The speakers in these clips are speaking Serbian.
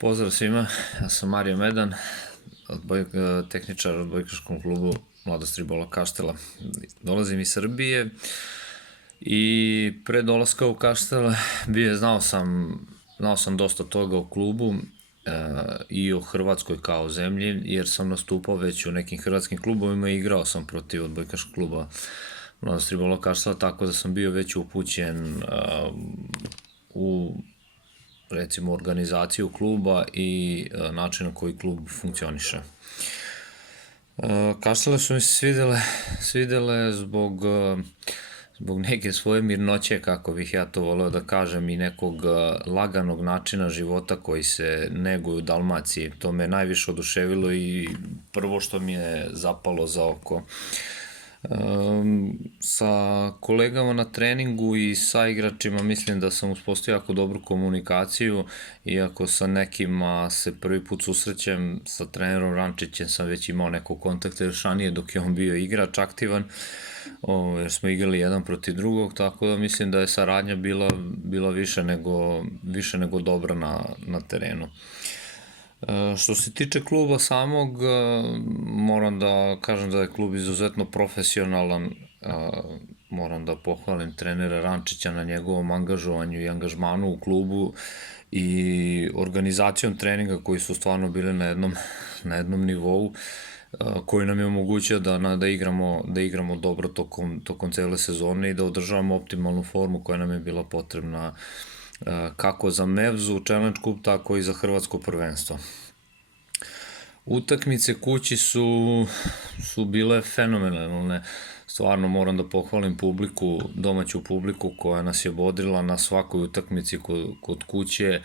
Pozdrav svima, ja sam Mario Medan, tehničar u odbojkaškom klubu Mladost Ribola Kaštela. Dolazim iz Srbije i pre dolaska u Kaštele znao sam dosta toga o klubu i o Hrvatskoj kao zemlji, jer sam nastupao već u nekim hrvatskim klubovima i igrao sam protiv odbojkaškog kluba Mladost Ribola Kaštela, tako da sam bio već upućen u recimo organizaciju kluba i način na koji klub funkcioniše. Kaštele su mi se svidele zbog neke svoje mirnoće, kako bih ja to voleo da kažem, i nekog laganog načina života koji se neguje u Dalmaciji. To me najviše oduševilo i prvo što mi je zapalo za oko. Sa kolegama na treningu i sa igračima mislim da sam uspostavio jako dobru komunikaciju, iako sa nekima se prvi put susrećem. Sa trenerom Rančićem sam već imao neko kontakte još ranije dok je on bio igrač aktivan, jer smo igrali jedan protiv drugog, tako da mislim da je saradnja bila više nego dobra na terenu. Što se tiče kluba samog, moram da kažem da je klub izuzetno profesionalan. Moram da pohvalim trenera Rančića na njegovom angažovanju i angažmanu u klubu i organizacijom treninga koji su stvarno bili na jednom nivou, koji nam je omogućio da igramo dobro tokom cele sezone i da održavamo optimalnu formu koja nam je bila potrebna kako za Mevzu, Challenge Cup, tako i za hrvatsko prvenstvo. Utakmice kući su bile fenomenalne. Stvarno moram da pohvalim publiku, domaću publiku koja nas je bodrila na svakoj utakmici kod kuće.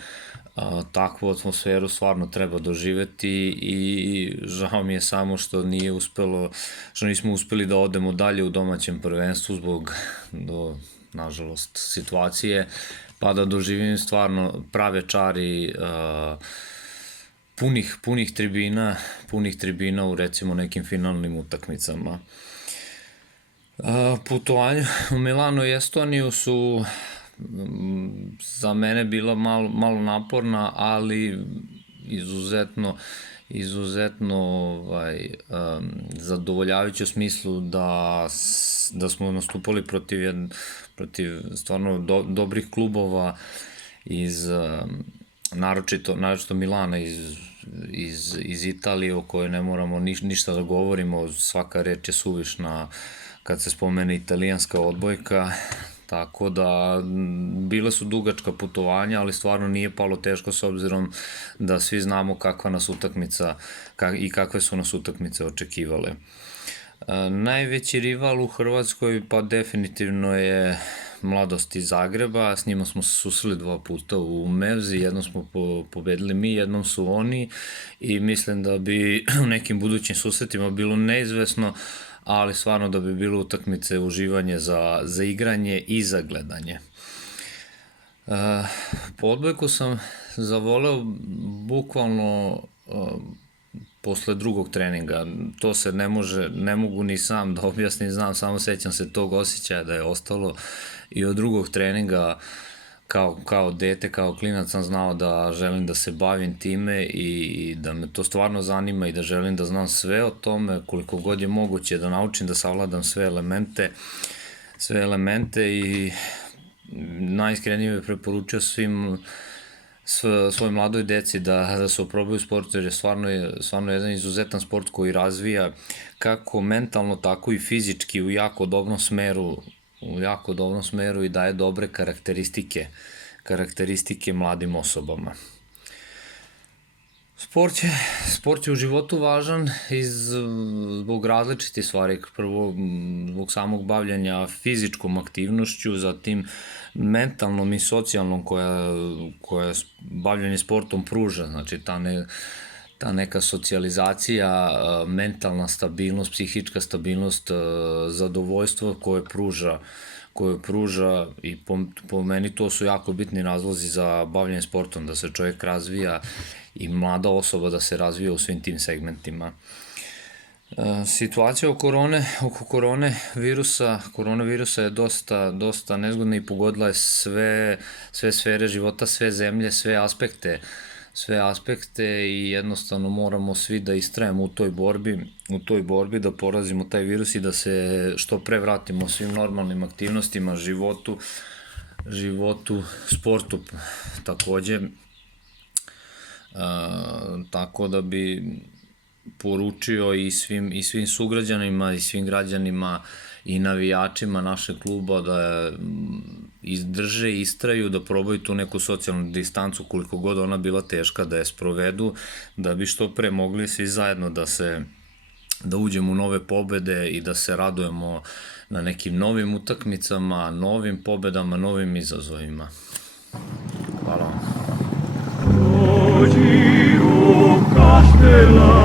Takvu atmosferu stvarno treba doživeti i žao mi je samo što nismo uspeli da odemo dalje u domaćem prvenstvu zbog nažalost situacije, pa da doživim stvarno prave čari punih tribina u recimo nekim finalnim utakmicama. Putovanja u Milano i Estoniju su za mene bila malo naporna, ali izuzetno zadovoljavajuće u smislu da smo nastupali protiv stvarno dobrih klubova naročito Milana iz Italije, o kojoj ne moramo ništa da govorimo, svaka reč je suvišna kad se spomene italijanska odbojka, tako da bile su dugačka putovanja, ali stvarno nije palo teško s obzirom da svi znamo kakva nas utakmica i kakve su nas utakmice očekivale. Najveći rival u Hrvatskoj pa definitivno je Mladost iz Zagreba, s njima smo se susreli 2 puta u Mevzi, jednom smo pobedili mi, jednom su oni i mislim da bi u nekim budućim susretima bilo neizvesno, ali stvarno da bi bilo utakmice uživanje za igranje i za gledanje. Po odbojku sam zavoleo bukvalno posle drugog treninga. To se ne mogu ni sam da objasnim, samo sećam se tog osjećaja da je ostalo i od drugog treninga kao dete, kao klinac sam znao da želim da se bavim time i da me to stvarno zanima i da želim da znam sve o tome, koliko god je moguće da naučim da savladam sve elemente i najiskrenije bih preporučio svoj mladoj deci da se oprobaju sportu, jer je stvarno jedan izuzetan sport koji razvija kako mentalno, tako i fizički u jako dobrom smeru i daje dobre karakteristike mladim osobama. Sport je u životu važan zbog različitih stvari. Prvo, zbog samog bavljanja fizičkom aktivnošću, zatim mentalnom i socijalnom koja bavljanje sportom pruža. Znači, ta neka socijalizacija, mentalna stabilnost, psihička stabilnost, zadovoljstvo koje pruža i po meni to su jako bitni razlozi za bavljanje sportom, da se čovjek razvija i mlada osoba da se razvija u svim tim segmentima. Situacija oko koronavirusa je dosta nezgodna i pogodila je sve sfere života, sve zemlje, sve aspekte i jednostavno moramo svi da istrajemo u toj borbi da porazimo taj virus i da se što pre vratimo svim normalnim aktivnostima, životu, sportu takođe. Tako da bi poručio i svim sugrađanima i svim građanima i navijačima našeg kluba da izdrže i istraju, da probaju tu neku socijalnu distancu koliko god ona bila teška da je sprovedu, da bi što pre mogli svi zajedno da uđemo u nove pobede i da se radujemo na nekim novim utakmicama, novim pobedama, novim izazovima. Hvala vam. Oggi un castello